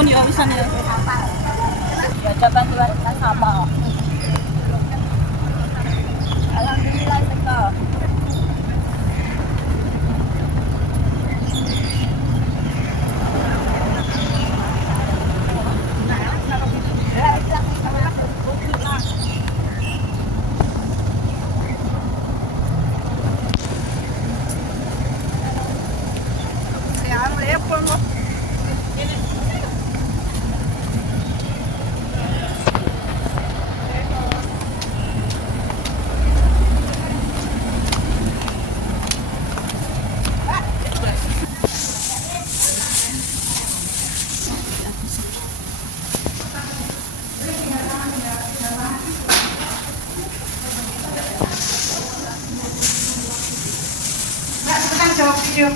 Mun yo bisa nih. Ya coba buat sama. Alhamdulillah teko. Jawab video.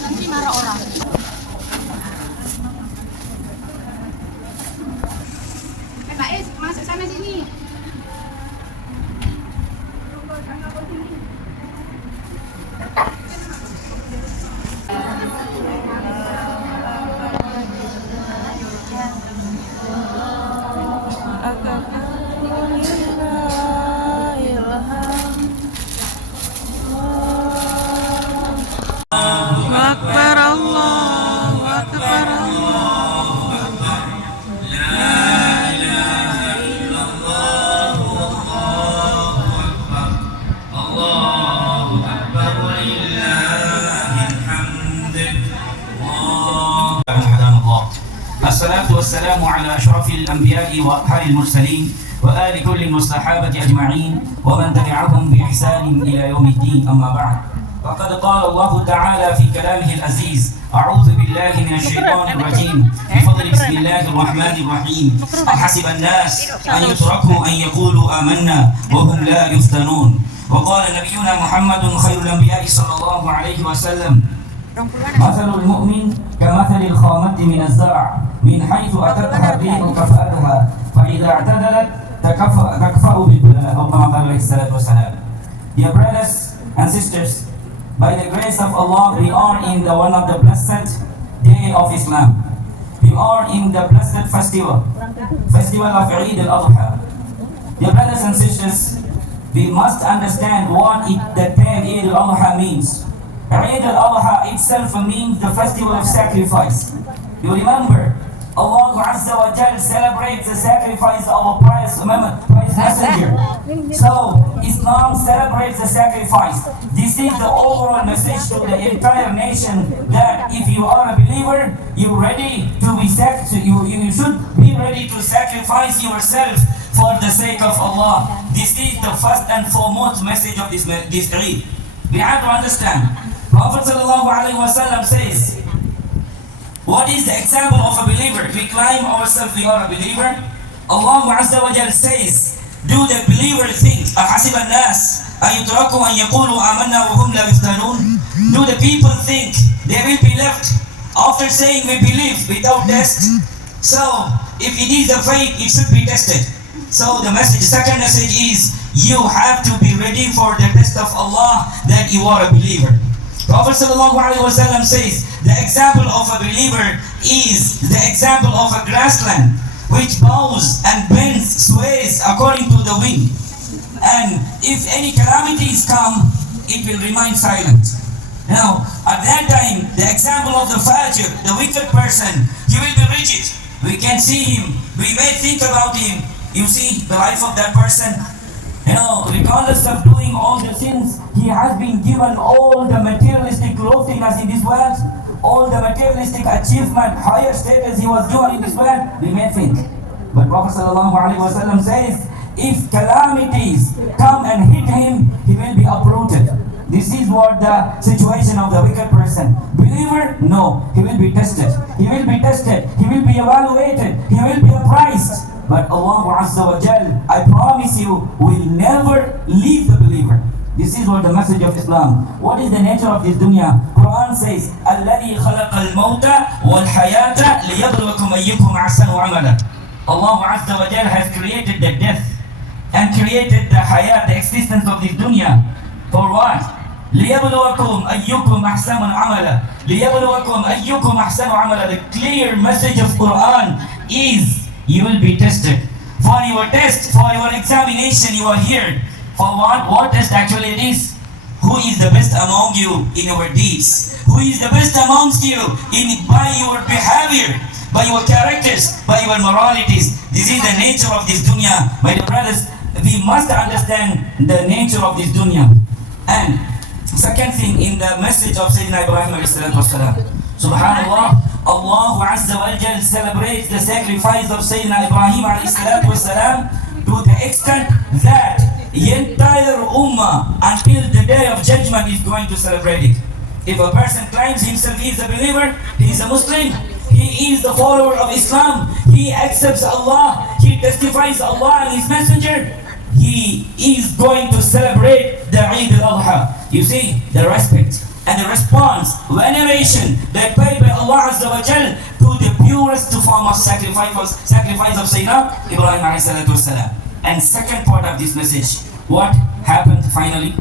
Nanti marah orang. Mbak Is, masuk sana sini. Akbar Allah, Akbar Allah. الصلاة والسلام على أشرف الأنبياء وأطهر المرسلين وآل كل الصحابة أجمعين ومن تبعهم بإحسان إلى يوم الدين أما بعد فقد قال الله تعالى في كلامه العزيز أعوذ بالله من الشيطان الرجيم بفضل بسم الله الرحمن الرحيم أحسب الناس أن يتركوا أن يقولوا آمنا وهم لا يفتنون وقال نبينا محمد خير الأنبياء صلى الله عليه وسلم مثل المؤمن كمثل الخامة من الزرع من حيث أتتها الريح كفأتها فإذا اعتدلت تكفأ بالبلاء أو كما قال عليه الصلاة والسلام. Dear brothers and sisters, by the grace of Allah, we are in the one of the blessed day of Islam. We are in the blessed festival of Eid al-Adha. Dear brothers and sisters, we must understand what the term Eid al-Adha means. Eid al-Adha itself means the festival of sacrifice. You remember, Allah Azza wa Jal celebrates the sacrifice of a pious messenger. So, Islam celebrates the sacrifice. This is the overall message to the entire nation that if you are a believer, you should be ready to sacrifice yourself for the sake of Allah. This is the first and foremost message of this Eid. We have to understand. Prophet ﷺ says, what is the example of a believer? We claim ourselves we are a believer. Allah Azza wa Jal says, do the believer think, أَحَسِبَ النَّاسِ أَن يُتْرَكُوا أَن يَقُولُوا آمَنَّا وَهُمْ لَا يُفْتَنُونَ? Do the people think they will be left after saying we believe without test? So, if it is a faith, it should be tested. So the second message is, you have to be ready for the test of Allah that you are a believer. Prophet ﷺ says, the example of a believer is the example of a grassland which bows and bends, sways according to the wind. And if any calamities come, it will remain silent. Now, at that time, the example of the fajr, the wicked person, he will be rigid. We can see him, we may think about him. You see the life of that person. Regardless of doing all the sins, he has been given all the materialistic loftiness in this world, all the materialistic achievement, higher status he was given in this world, we may think. But Prophet ﷺ says, if calamities come and hit him, he will be uprooted. This is what the situation of the wicked person. Believer? No. He will be tested. He will be tested. He will be evaluated. He will be appraised. But Allah Azza wa Jal, I promise you, will never leave the believer. This is what the message of Islam. What is the nature of this dunya? Quran says, الَّذِي خَلَقَ الْمَوْتَ وَالْحَيَاةَ لِيَبْلُوَكُمْ أَيُّكُمْ أَحْسَنُ عَمَلًا. Allah Azza wa Jal has created the death and created the hayat, the existence of this dunya. For what? لِيَبْلُوَكُمْ أَيُّكُمْ أَحْسَنُ عَمَلًا لِيَبْلُوَكُمْ أَيُّكُمْ أَحْسَنُ عَمَلًا. The clear message of Quran is you will be tested. For your test, for your examination, you are here. For what? What test actually it is? Who is the best among you in your deeds? Who is the best amongst you by your behavior, by your characters, by your moralities? This is the nature of this dunya. My dear brothers, we must understand the nature of this dunya. And second thing, in the message of Sayyidina Ibrahim alayhi salatu wasalam, Subhanallah, Allah Azza wa Jal celebrates the sacrifice of Sayyidina Ibrahim alayhi salatu wasalam to the extent that the entire ummah until the day of judgment is going to celebrate it. If a person claims himself he is a believer, he is a Muslim, he is the follower of Islam, he accepts Allah, he testifies Allah and His Messenger, he is going to celebrate the Eid al-Adha. You see, the respect and the response, veneration that paid by Allah Azza wa Jal to the purest form of sacrifice of Sayyidina Ibrahim alayhi salatu wasalam. And second part of this message, what happened finally?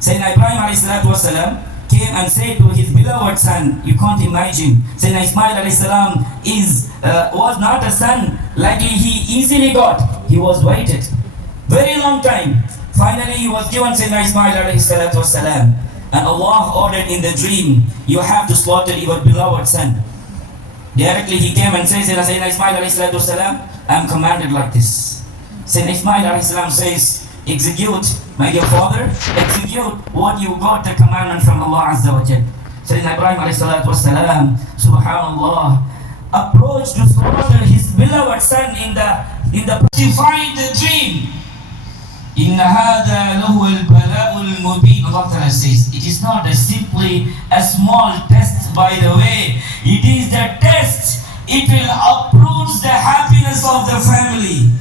Sayyidina Ibrahim alayhi salatu wasalam came and said to his beloved son, you can't imagine, Sayyidina Ismail alayhi salam was not a son likely he easily got. He was waited very long time. Finally he was given Sayyidina Ismail alayhi salatu wasalam. And Allah ordered in the dream, you have to slaughter your beloved son. Directly he came and says, Sayyidina Ismail alayhi salatu wasalam, I am commanded like this. Sayyidina Ismail alayhi salam says, execute, my dear father, execute what you got the commandment from Allah Azza wa Jal. Sayyidina Ibrahim alayhi salatu wasalam, subhanallah, approached to slaughter his beloved son in the defined dream. إِنَّ هَذَا لَهُوَ الْبَلَاءُ الْمُبِينُ. Allah Ta'ala says, it is not simply a small test, by the way. It is the test. It will uproot the happiness of the family.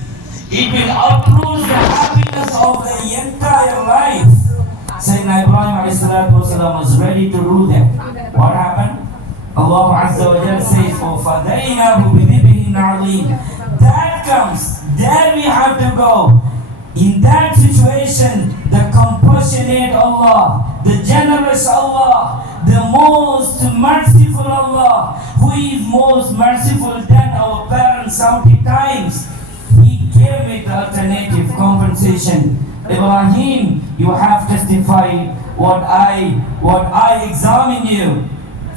It will uproot the happiness of the entire life. Sayyidina Ibrahim alayhi salatu wasalam was ready to rule them. What happened? Allah Azza wa Jalla says, فَفَدَيْنَاهُ بِذِبْحٍ عَظِيمٍ. That comes, there we have to go. In that situation, the compassionate Allah, the generous Allah, the most merciful Allah, who is most merciful than our parents 70 times, He gave it alternative compensation. Ibrahim, you have testified what I examine you.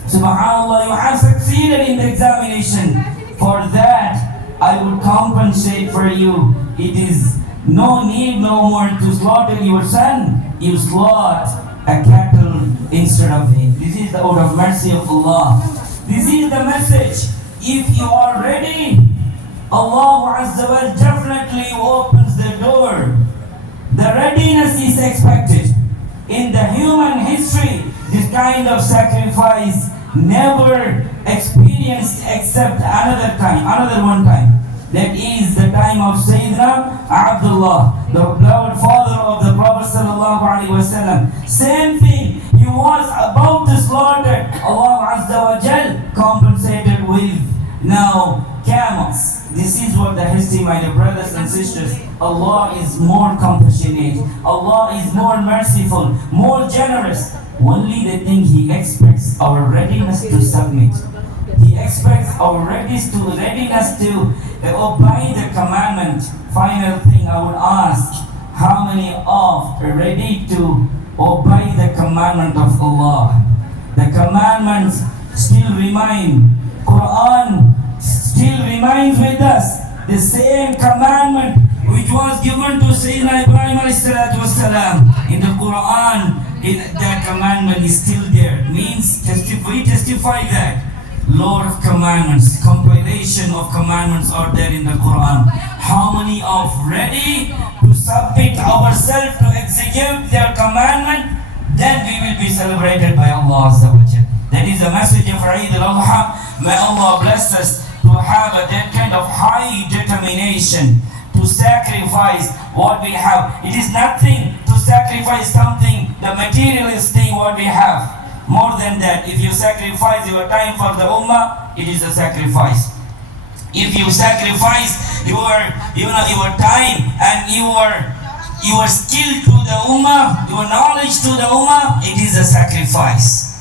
Subhanallah, you have succeeded in the examination. For that, I will compensate for you. It is no need no more to slaughter your son. You slaughter a cattle instead of him. This is the out of mercy of Allah. This is the message. If you are ready, Allah Azza wa Jalla definitely opens the door. The readiness is expected. In the human history, this kind of sacrifice never experienced except another one time. That is the time of Sayyidina Abdullah, the beloved father of the Prophet sallallahu alaihi wasallam. Same thing, he was about to slaughter. Allah Azza wa Jal compensated with now camels. This is what the history, my dear brothers and sisters. Allah is more compassionate. Allah is more merciful, more generous. Only the thing He expects our readiness to submit. He expects our readiness to obey the commandment. Final thing I would ask, how many are ready to obey the commandment of Allah? The commandments still remain. Quran still remains with us. The same commandment which was given to Sayyidina Ibrahim ﷺ in the Quran, that commandment is still there. Means we testify that Lord of commandments, compilation of commandments are there in the Quran. How many are ready to submit ourselves to execute their commandment? Then we will be celebrated by Allah Azza wa Jalla. That is the message of Eid al-Adha. May Allah bless us to have that kind of high determination to sacrifice what we have. It is nothing to sacrifice something, the materialist thing what we have. More than that, if you sacrifice your time for the ummah, it is a sacrifice. If you sacrifice your time and your skill to the ummah, your knowledge to the ummah, it is a sacrifice.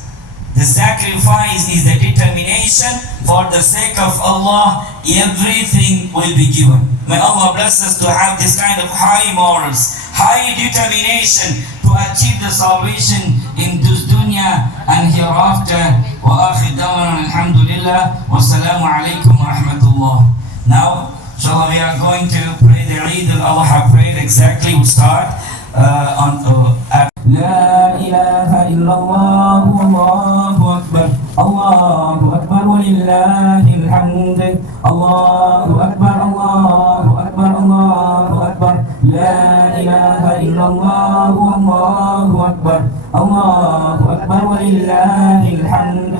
The sacrifice is the determination for the sake of Allah. Everything will be given. May Allah bless us to have this kind of high morals, high determination to achieve the salvation in this dunya and hereafter. Wa akhir da'wana alhamdulillah. Wassalamu alaikum wa rahmatullah. Now, inshallah, we are going to pray the Eid al-Adha prayer exactly. We start at لا إله إلا الله والله أكبر الله أكبر ولله الحمد الله أكبر الله أكبر الله أكبر لا إله إلا الله والله أكبر الله أكبر ولله الحمد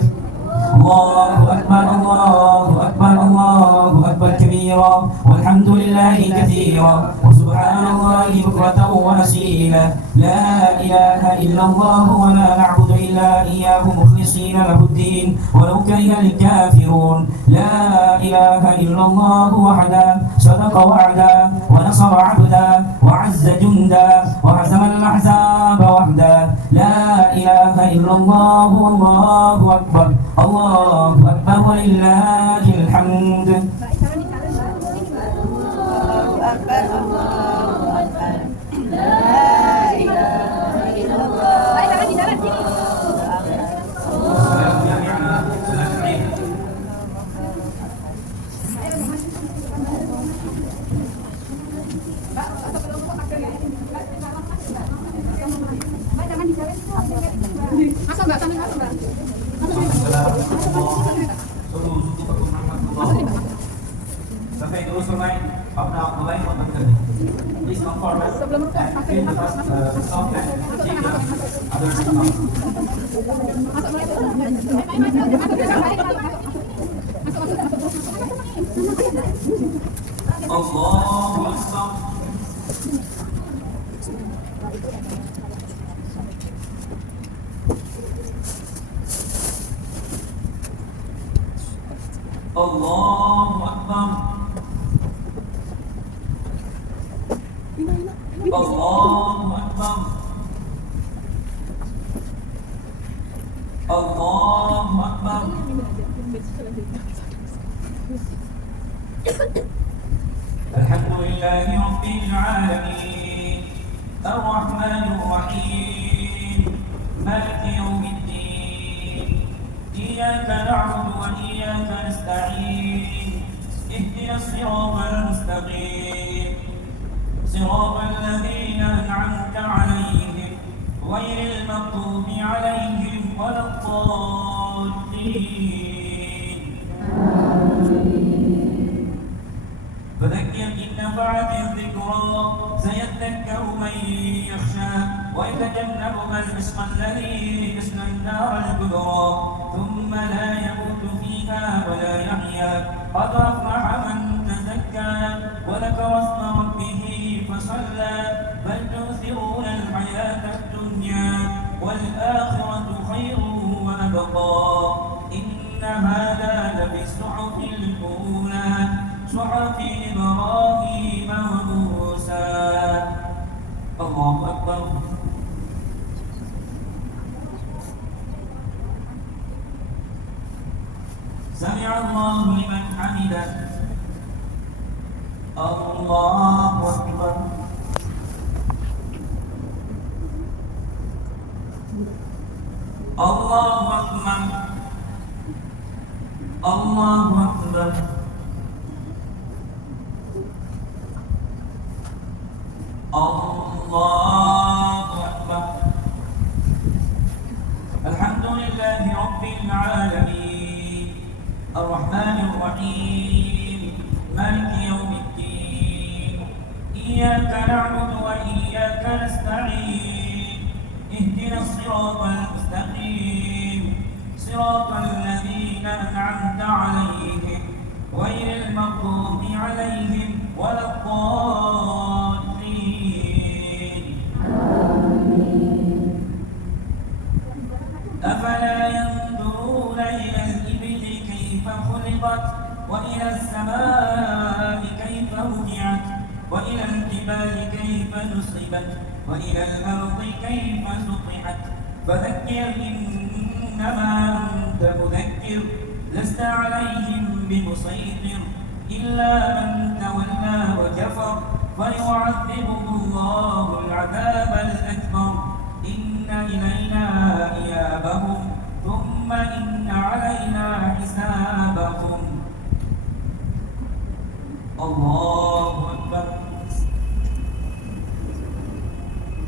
الله أكبر الله أكبر الله أكبر كبيرا والحمد لله كثيرا وسبحان الله بكرة وأصيلا لا إله إلا الله ولا نعبد إلا إياه مخلصين له الدين ولو كره الكافرون لا إله إلا الله وحده صدق وعدا ونصر عبدا وعز جندا وهزم الأحزاب وحدا لا إله إلا الله والله أكبر الله أكبر ولله الحمد. Sampai terus selesai, apa mulai memperkenalkan. Please come forward and fill the first sound and take the others out. Allahu Akbar. Allahu Akbar. Allahu Akbar. Allahu Akbar. Alhamdulillahi Rabbil Alamin Ar-Rahmanir Rahim Maliki Yawmiddin Iyyaka na'budu wa iyyaka nasta'in Ihdinas siratal mustaqim صراط الذين أنعمت عليهم غير المغضوب عليهم ولا الضالين فذكر إن نفعت الذكرى سيذكر من يخشى ويتجنبها الأشقى الذي يصلى النار الكبرى ثم لا يموت فيها ولا يحيا قد أفلح من تزكى وذكر اسم ربه فصلى بل تؤثرون الحياة الدنيا والآخرة خير وأبقى إن هذا لفي الصحف الأولى صحف إبراهيم وموسى. الله أكبر. سمع الله لمن حمده. الله أكبر. الله أكبر. الله أكبر. الله أكبر. الحمد لله رب العالمين الرحمن الرحيم مالك يوم الدين إياك نعبد وإياك نستعين اهدنا الصراط المستقيم صراط الذين أنعمت عليهم غير المغضوب عليهم ولا الضالين. أفلا ينظرون إلى الإبل كيف خلقت وإلى السماء كيف رفعت وإلى الجبال كيف نصبت وإلى الأرض كيف سطحت فذكر إنما أنت مذكر لست عليهم بمسيطر إلا من تولى وكفر فيعذبه الله العذاب الأكبر إن إلينا إيابهم ثم إن علينا حسابهم. الله أكبر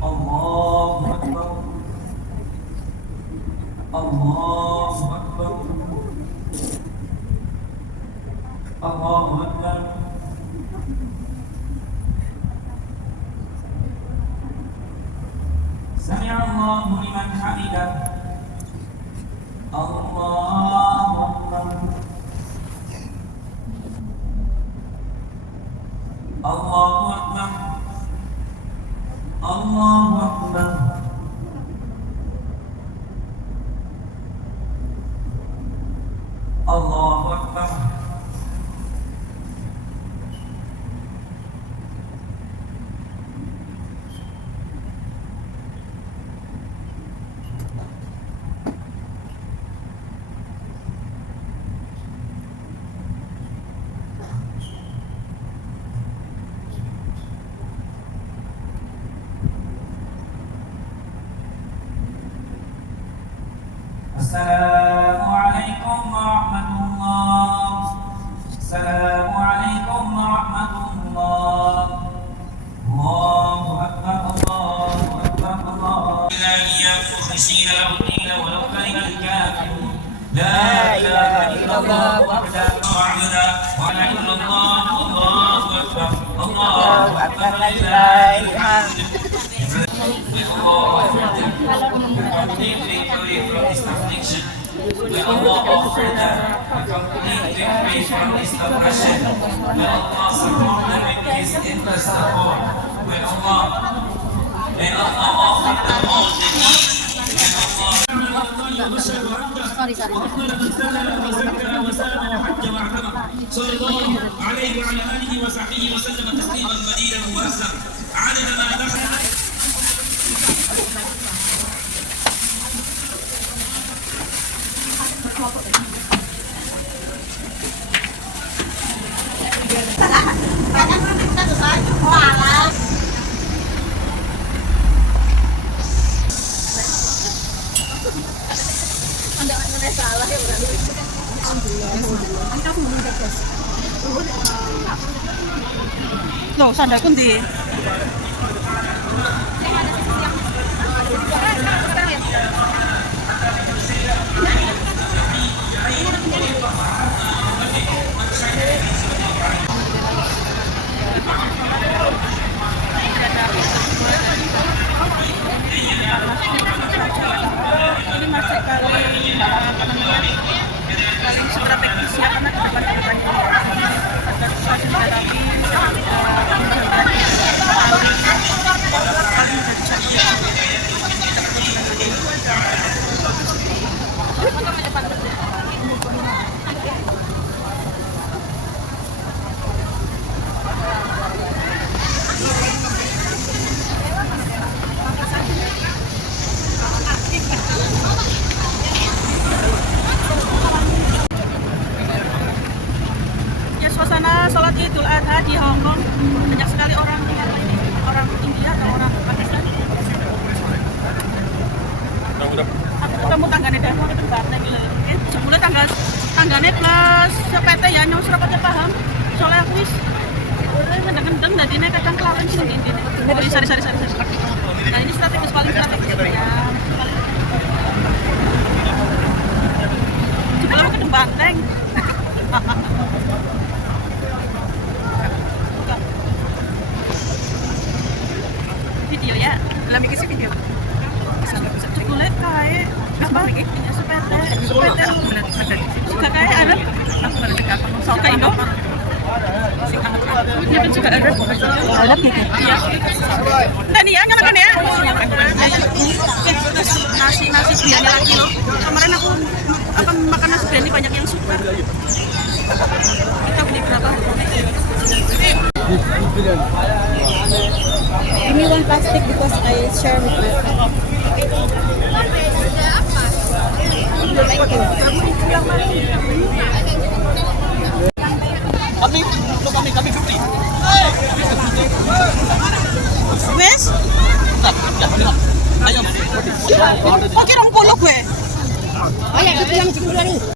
الله أكبر الله أكبر الله أكبر. سمع الله لمن حمده. الله أكبر الله أكبر الله أكبر الله أكبر. السلام عليكم ورحمة الله. السلام عليكم ورحمة الله. الله أكبر الله أكبر الله. لا إياكم مخلصين له الدين ولو كره الكافرون. لا إله إلا الله وحده وحده ولا إله إلا الله. الله أكبر الله أكبر لله الحمد. Complete victory from this affliction. May Allah offer them a complete victory from this oppression. May Allah support them in His interest of all. May Allah offer them all the needs. May Allah صلى الله عليه وعلى آله وصحبه وسلم تسليما مزيدا مباركا عدد ما دخل. Loh, sandaku ndi? Ini masih paling seberapa teknis ya, karena kedepan-kedepan suasana sholat Idul Adha di Hong Kong, banyak sekali orang India atau orang Pakistan. Aku ketemu tanggane dan aku ketemu Bartek sebelumnya tanggane plus sepete ya nyong Surabaya paham. Soalnya aku wis ngendeng-ngendeng dan ini kadang kelawan sih ini. Sari. Nah ini strategis paling strategis ya. Sebelum aku ketemu Bartek. Video ya, dalam bikin video. Kulit kayak apa? Ya sepete. Suka kayak Arab. Suka Indo. Dia kan suka Arab. Arab ya? Iya. Dan iya kan ya? Nasi biryani lagi loh. Kemarin aku makan nasi biryani banyak yang suka. Kita beli berapa? Give me one plastic because I share with my friend. Wes? Oke, 20 gue. Oh ya, itu yang 10 nih.